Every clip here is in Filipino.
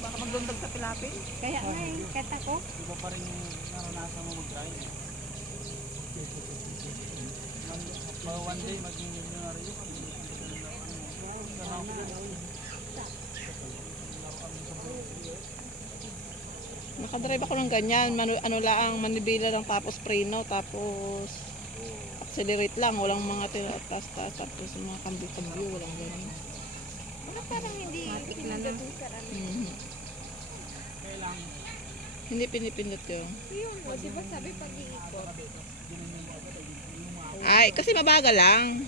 Baka maglundag sa pilapin. Kaya nga eh, kahit ako. Iba pa rin yung naranasan mo mag-drive. One day, maging millionaire yun. Nakadrive ako ng ganyan, ano lang, manibela lang tapos preno, tapos accelerate lang, walang mga taas-taas, tapos mga cambio-cambio, walang ganyan. Wala parang hindi pinindot sa ano. Hindi pinipindot yun. Yun, o diba sabi pag-iikot. Ay, kasi mabagal lang.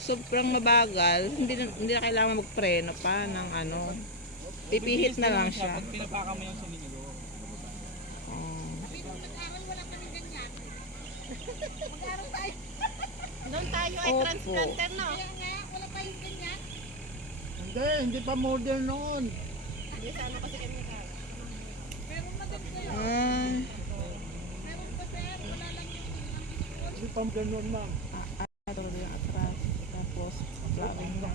Sobrang mabagal, hindi na kailangan magpreno pa ng ano. Pipihit na lang siya. Pag pinapaka mo yung sumigaw. Doon tayo ay Opo. transplanter, no? Kaya nga, wala pa yung ganyan. Hindi pa model noon. Hindi sa ano kasi kami ka. Meron na din kayo. Meron pa sir, wala lang yung Hindi pa ganun, ma'am. Ito yung atras, tapos flowering pa.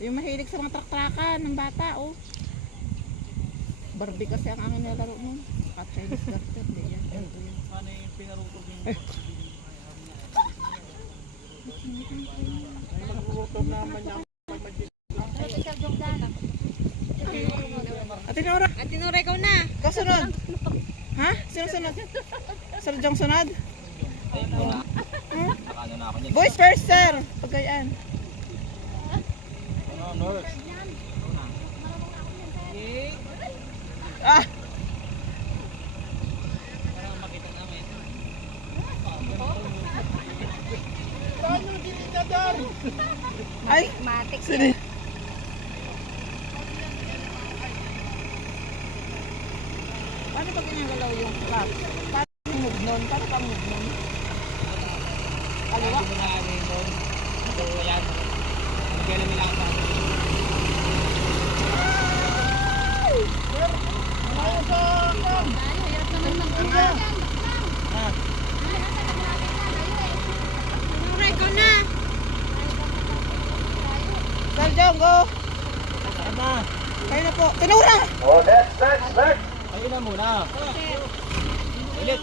Yung mahilig sa mga trak-trakan ng bata, oh. Barbie kasi ang aking nilaro nun. At Chinese garter, di yan. Ano yung pinarutog yung pinarutog naman niya. Ate Nora, Ate Nora, ikaw na. kasunod. Ha? Sino sunod? Sarjang sunod? Nakano na ako niya. Boys first, sir. Pagkayaan. Nurse. Ah! Para makita namin. Ay! Matik. Sino? Paano pag ginagalaw yung clutch? Paano yung move nun? Paano pang move nun? Kaliwa? Ano na namin doon? So, yan. Kailan nila ang sabi. Hirap naman mag-ulan. Nora, ikaw na. Sarjang, go! Tama. Kayo na po. Tinura! Ayun na muna. Ulit.